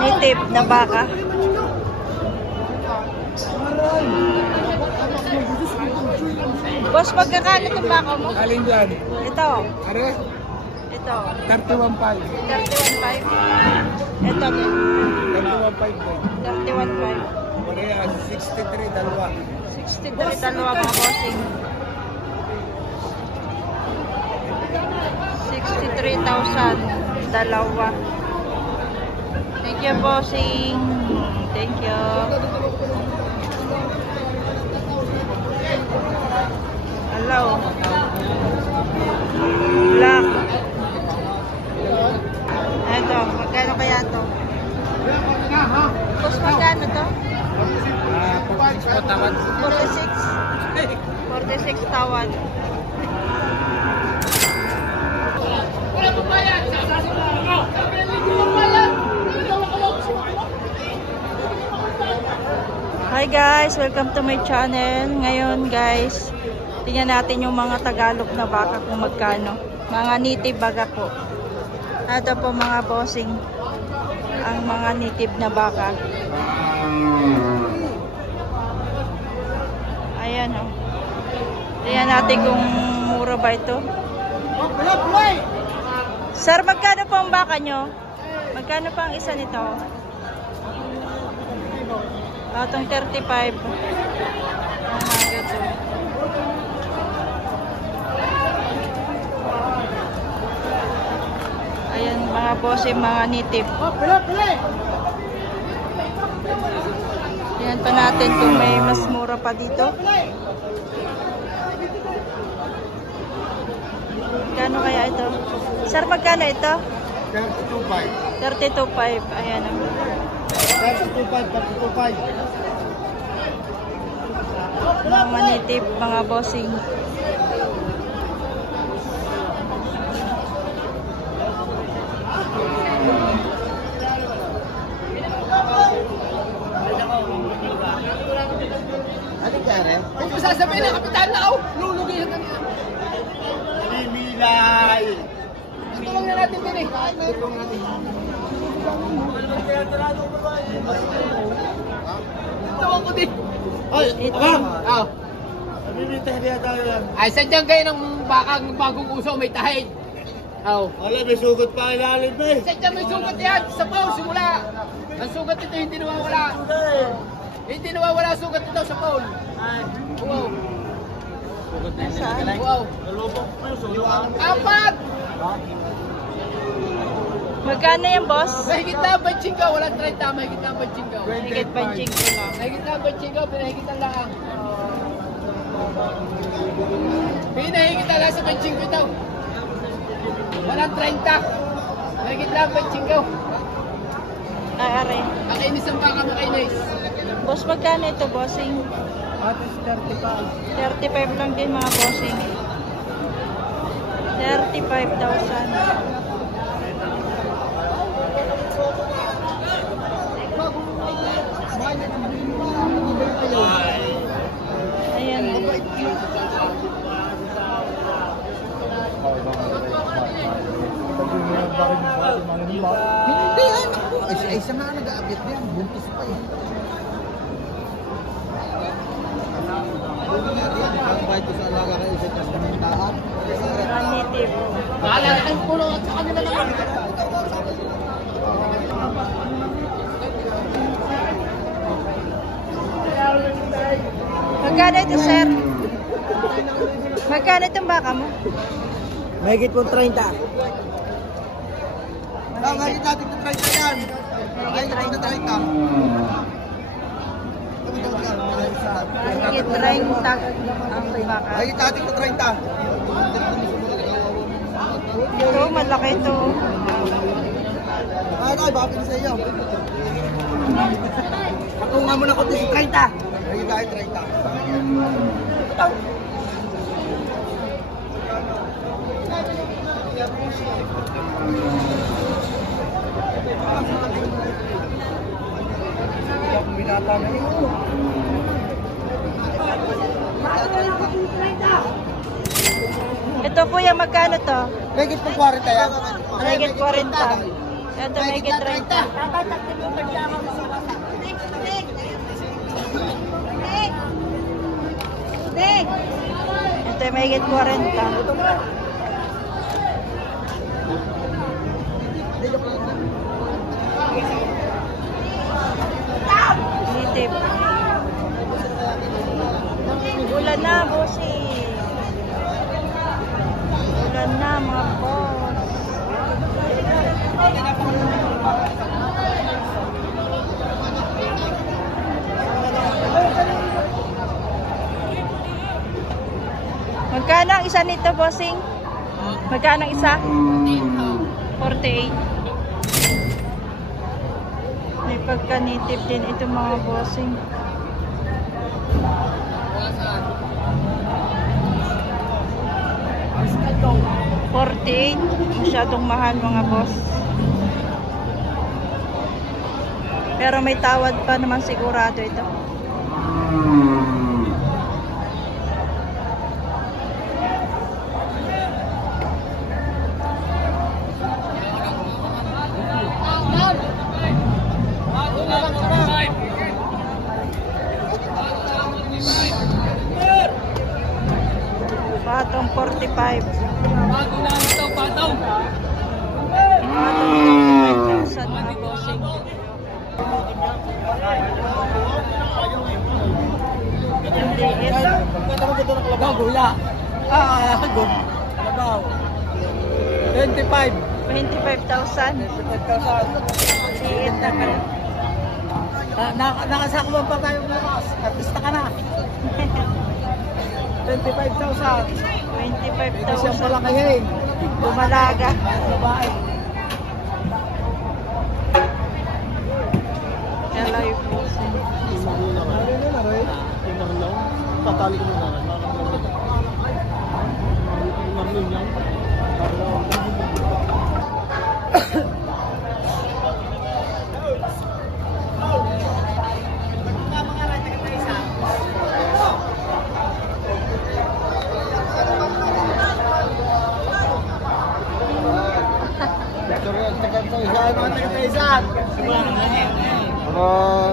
Native na baka. Boss, magkakano itong baka mo? Alin dyan? Ito. Are? Ito. 31.5. 31.5. Ito. 31.5. 31.5. Korea, 63, dalawa. 63, dalawa mga bossing. 63,000, dalawa. Thank you, bossing. Thank you. Hello. Black. Ito, magkano kaya ito? Boss, magkano ito? 46 tawad. 46. 46 tawad. Hi guys, welcome to my channel. Ngayon guys, tingnan natin yung mga Tagalog na baka kung magkano. Mga native baka po. Ito po mga bossing, ang mga native na baka. Ayan o. Tingnan natin kung mura ba ito. Sir, magkano po ang baka nyo? Magkano pa ang isa nito? Itong 35. Ayan mga boss, yung mga native. Tingnan pa natin kung may mas mura pa dito. Magkano kaya ito? Sir, magkano ito? 32.5. 32.5. Ayan o. 32.5. Mga native, mga bossing. Ano kaya? Ito sasabihin ng kapitan na ako. Lulugihan ka niya. Milay! Tulong na natin din eh. Tulong natin. Tawag ko din. Ay, abang! Ah. Nabibintay niya tayo yan. Ay, sadyang kayo ng bakang bagong uso may tahid. Aw. Wala, may sugot pa ilalim pa eh. Sadyang may sugat yan. Sa Paul, simula. Ang sugat nito hindi nawawala. Hindi nawawala ang sugat nito sa Paul. Wow. Saan? Wow. Apat! Magkano yan, boss? Mahigit na ang bantsingaw. Walang 30. Mahigit na ang bantsingaw. Higit panching ko lang. Mahigit na ang bantsingaw. Pinahigit na lang. Pinahigit na lang sa bantsingaw ito. Walang 30. Mahigit na ang bantsingaw. Ay, are. Makainis ang baka, makainis. Boss, magkano ito, bossing? Atis 35. 35 lang din, mga bossing. 35,000. Ayan. Hindi yan. Ay, isa nga nag-a-update yan. Buntis pa eh. Ang bayad ko sa alaga kayo sa kastamintaan. Native. Bahala ang pulo at sa kanila naman. Magkano ito, sir? Magkano itong baka mo? Mahigit po 30. Mahigit natin po 30 yan. Mahigit natin 30. Higit 30 ang baka. Mahigit natin po 30. Ito, malaki ito. Ay, bakit sa iyo? Patungan mo na ko 30. Mahigit natin 30. Binata na yun. Ito, kuya, magkano to? Mahigit po 40 yan. Higit 40. Ito may higit 30. Ito may higit 40. Native. Ulan na, bossy. Ulan na, mga boss. Magkano ang isa nito, bossing? Magkano ang isa? 48. May pagka-native din ito, mga bossing. $48. Masyadong mahal, mga boss. Pero may tawad pa naman sigurado ito. Patong 45. Bago na ito, patong. Patong 45,000, mga bossing. Yung liit. Gula. Kalabaw. 25. 25,000. 25,000. Liit na pala. Nakasakman pa tayo bukas. Artista ka na. 25,000. 25,000. Pala kayo eh. Dumalaga. Babae. Hello, bossing. Tatali ko muna.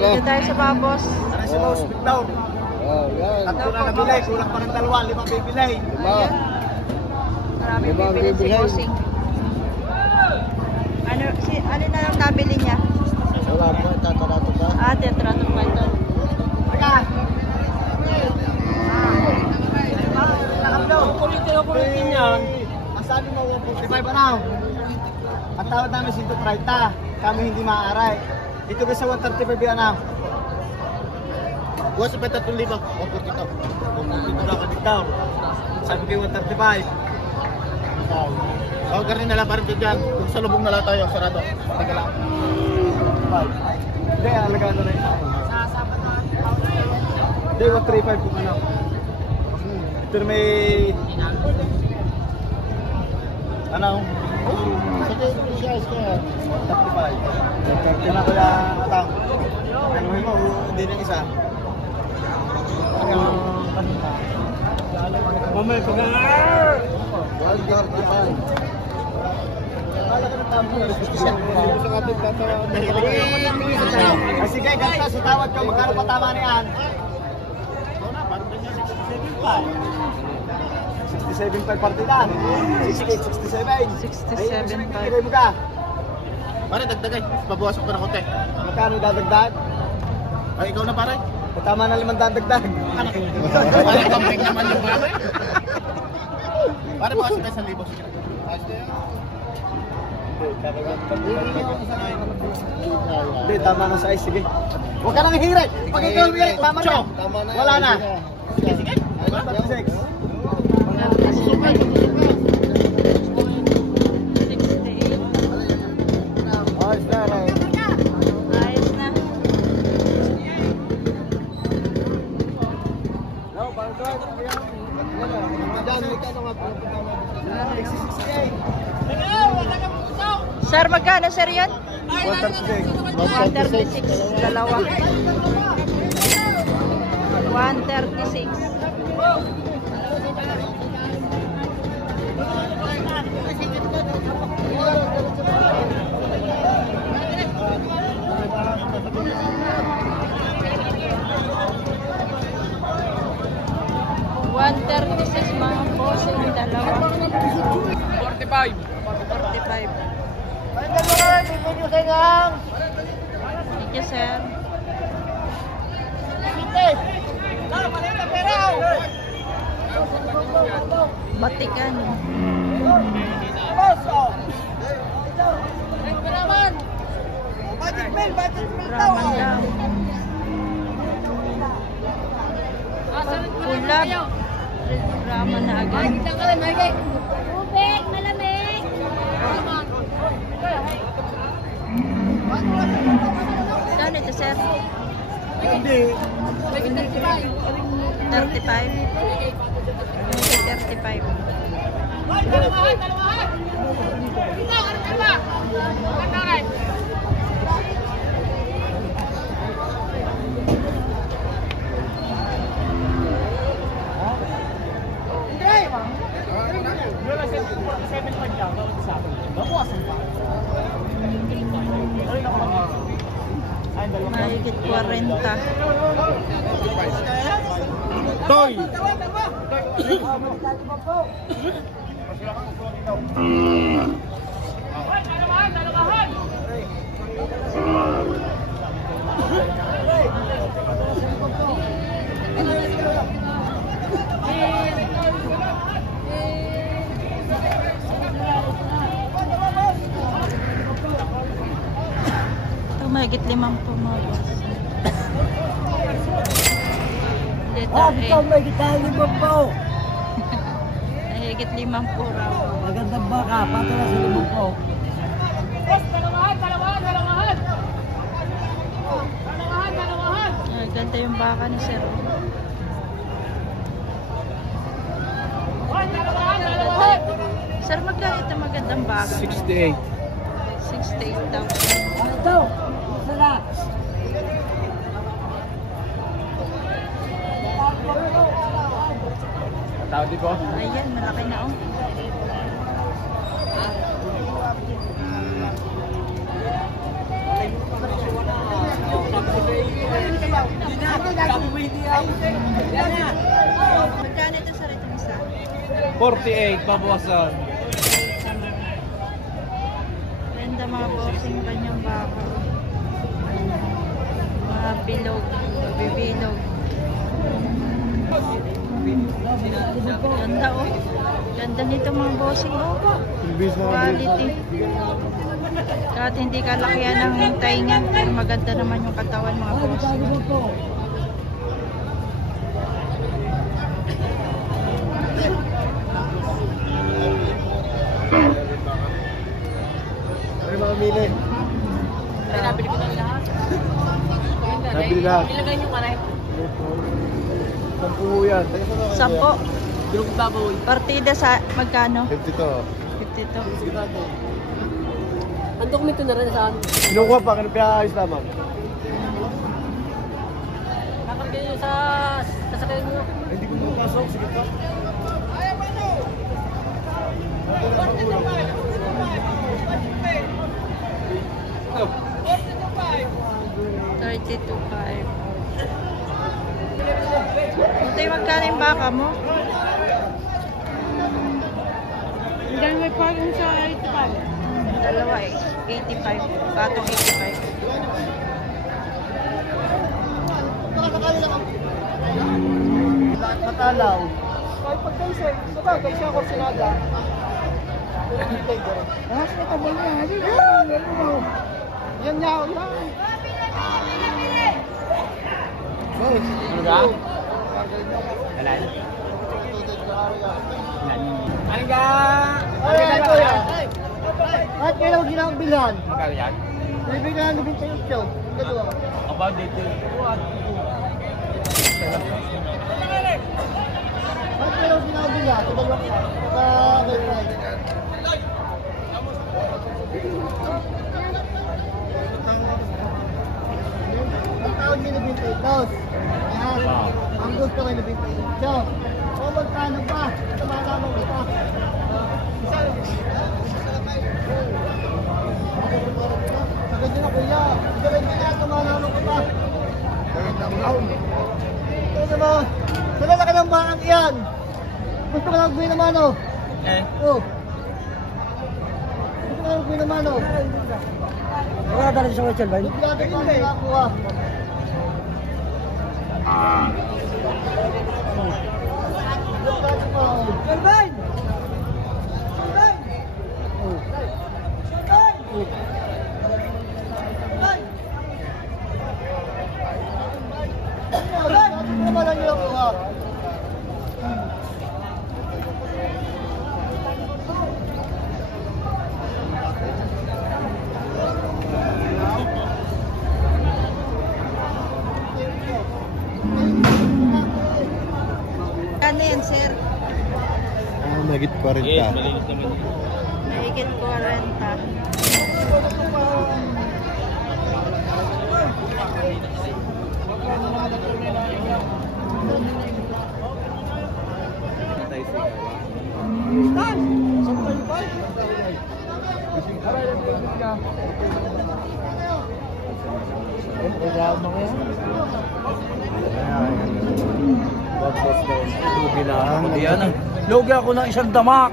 Dito tayo sa babos. Tara si Boss, speak down. Tatlo na nabilay, kulang pa ng dalawa, 5 bibilay. Ayan. Marami bibili si bossing. Ano na lang nabili niya? Wala po, tatarato ka. Tetrato pa ito. Teka! Kulitin yan. Ang sabi mo, 145 ano? Ang tawad namin 130. Kami hindi maaaray. Dito ka sa 135 yan ano? Buwan sa 3,000. 140 to. Kung dito na ka dito. Sabi kayo 135. O, garin na lang parang dyan. Kung sa lubong na lang tayo, sarado. Teka lang. Hindi, alagaan na rin. Hindi, 135 kung ano. Ito na may... Ano? Sakit ko siya, 35. Yan ako lang atang. Anuhin mo, hindi na isa. Mamay, pag sige, gasta sa tawad ko, magkano pa tama na yan? 67.5 partida. Sige, 67. 67.5. Bigay mo ka. Pare, dagdagay. Pabawasan ko na konti. Magkano dadagdag? Ay, ikaw na pare. Tama na 5 dagdag. Pare, camping naman yung pare. Pare, bawasan tayo 1,000. Hindi, tama na size. Sige. Huwag ka nang hirit. Pag ikaw hirit, tama na. Wala na. Sige, sige. 36. 68. Ayos na, right? Ayos na. Sir, magkano sir yan? 136. 136. Dalawa. 136. bossing, dalawa. 45. 45. Ay, dalawa, bibigyan nyo sa ingang. Thank you, sir. Batikan. Raman daw. Kulab. Raman na agad. Tubig, malamig. Saan ito, sir? Hindi. 35. 35. Mahigit 40. Toy! Ito mahigit 50 mga boss. Letter A. may gitali mo po. Mahigit 50 raw. Magandang baka, patala sa limang po. Ganda yung baka ni sir. Sir, magkano ito magandang baka? 68. 68,000. Ito! Sala! Tao di ko. Ayan, malaki na oh. Magkano ito sir itong isa? 48, babawasan. Ganda mga bossing kanyang baka. Mga bilog, bibilog. Ganda oh. Ganda nito mga bossing oh. Quality. Kahit hindi kalakihan ng tainga, pero maganda naman yung katawan mga bossing. Ano mga mili? Nabili ko na lahat. Nabili lahat. Ilagay nyo ka rin. 10 yan. 10. Durog baboy. Partida sa magkano? 52. 52. Ang dokumento na rin saan? Kinukuha pa, kanapya Islaman. Kakabili nyo sa sasakyan nyo. Hindi ko mapasok, sige pa. 32.5. Ito yung magkano yung baka mo? Hanggang may parang sa 85. Dalawa eh. 85. Patong 85. Matalaw. Kahit pagkaisip, sabagay siya ako sinada. Mas matabal na. Yan niya ako lang. Ano ka? Kalan? Ano ka? Ay, kuya. At kailan ginang bilhan? Magkano yan? Bibigyan na 98. Dalawa. About dito. At kailan ginang bilhan? Dalawa. Ang tawag niya na 28. Ang gusto ko na 28. O magkano ba? Tumalaman ko pa. Sagad nyo na kuya. Sagad nyo na tumalaman ko pa. Ito naman. Sa lalaki ng bakang yan. Gusto ka lang gawin naman, oh. Eh. Oh. Gusto ka lang gawin naman, oh. Wala talaga sa Wachel ba? Hindi ka lang nakakuha. Galvin! Ano yan, sir? Nagit 40. Yes, malinis naman. Mahigit 40. Lugi ako ng isang damak.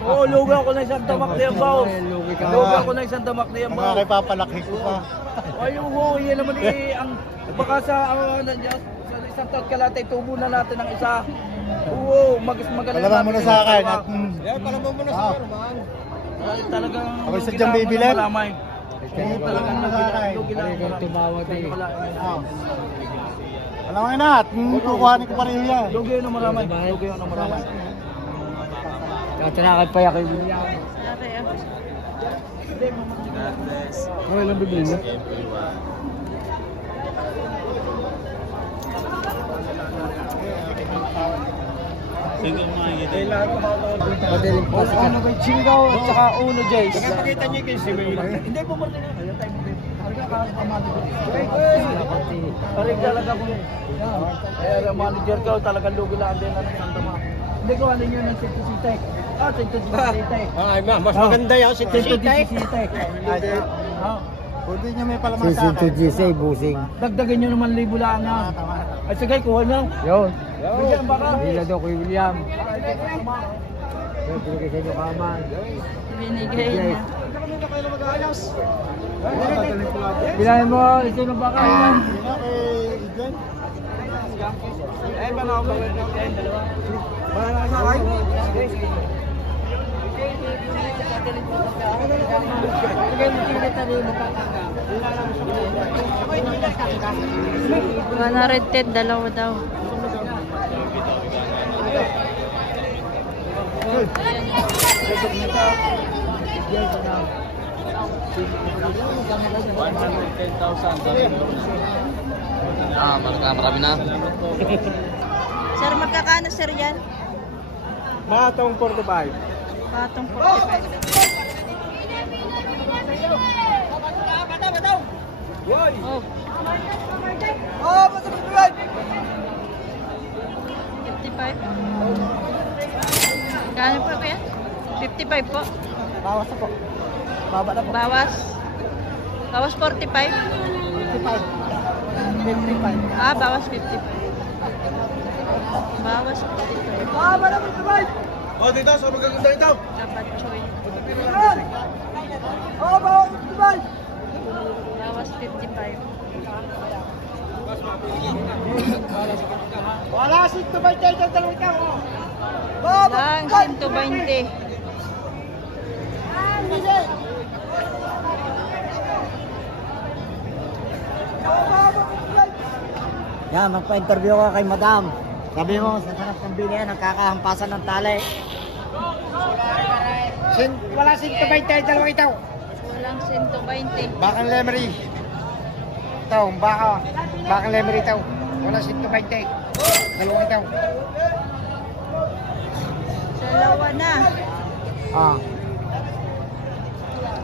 Oo, lugi ako ng isang damak na yan, boss. Lugi ako ng isang damak na yan, boss. Mga papalaki ko pa. Ay, oo, yan naman ang baka sa isang taon kalate, tubo na natin ng isa. Oo, magaling Palaman mo na sa akin. Palaman mo na sa akin, man. Talagang Ako sa dyan bibilin. Talagang lugi lang. Tumawag eh. Alam mo na, kukuhanin ko pa rin yan. Lugi yun ang maramay. Lugi yun ang maramay. Katanakal pa yan kay William. Okay, oh. Ano lang bibili niya? Madaling pa sa Ano ba Chingaw at saka Uno Jays? Pakita niyo kay Simeon. Hindi po mo rin. Ayun tayo mo din. Harga ka sa manager. Parig talaga ko. Kaya manager ka talagang lugi lang din ng Santa Ma. Hindi ko ano yun ng Sintusitek. Sintusitek. Ay, mas maganda yan si Sintusitek. Hindi niya may palaman sa akin. Gisay, busing. Dagdagan nyo naman libo lang na. Ay sige, kuha nyo. Yun. Bigyan baka. Bila daw kay William. Binigay sa inyo kaman. Binigay niya. Bilahin mo, ito na baka. Ay, ba na ako bagay dalawa? Para na sa akin? $110, dalawa daw. Marami na. Sir, magkakano sir yan? Matong 45. Patong 45. Oh. Oh, pasok ko yan. 55. Kano po ba yan? 55 po. Bawas na po. Baba na po. Bawas. Bawas 45. 55. 55. Ah, bawas 55. Bawas 55. Baba na po, sabay. Oh, dito, so magaganda ito. Dapat choy. Oh, bawas na, sabay. Bawas 55. Wala, sito ba tayo sa dalawang tao? Lang 120. Yan, magpa-interview ka kay Madam. Sabi mo, sa sarap ng bili yan, nagkakahampasan ng tali. Wala, sito ba tayo dalawang ito? Walang 120. Bakang lemery. Ito, bakang lemery ito. Wala, sito ba tayo. Dalawang ito. Dalawa na. Ah.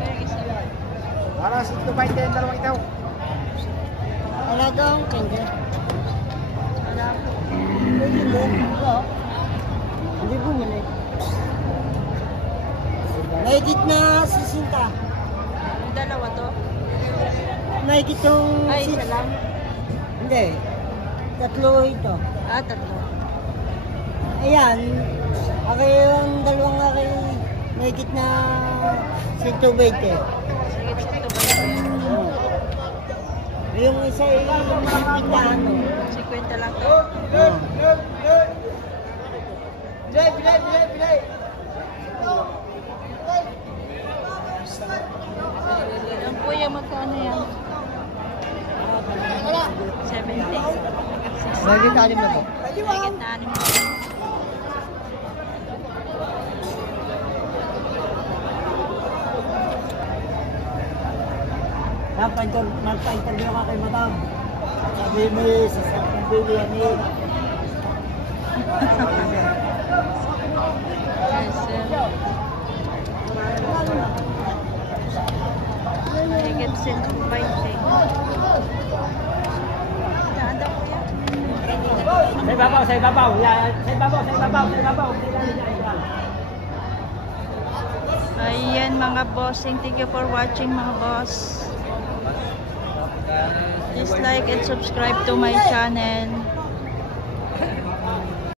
Okay, isa. Wala, sito ba tayo dalawang ito. Wala daw. Wala po. Hindi bumili. Naigit na sisinta. Yung dalawa to. Naigit yung... Ay, isa lang. Hindi. Tatlo ito. Ah, tatlo. Ayan, Ako yung dalawang aking mahigit na 120. Sige, ito ba yun? Yung isa ay mahigit na ano. 50 lang to. Bilay! Ang kuya, magkano yan? 70. Mahigit na na to. Higit na 6. Nagpa-interview ka kay madam. Sabi mo sa sakong bilihan eh. Yes, sir. Higit 120. Saan daw kuya? Sa ibabaw, sa ibabaw. Yan, sa ibabaw, sa ibabaw, sa ibabaw. Ayan mga bossing, thank you for watching mga boss. Please like and subscribe to my channel.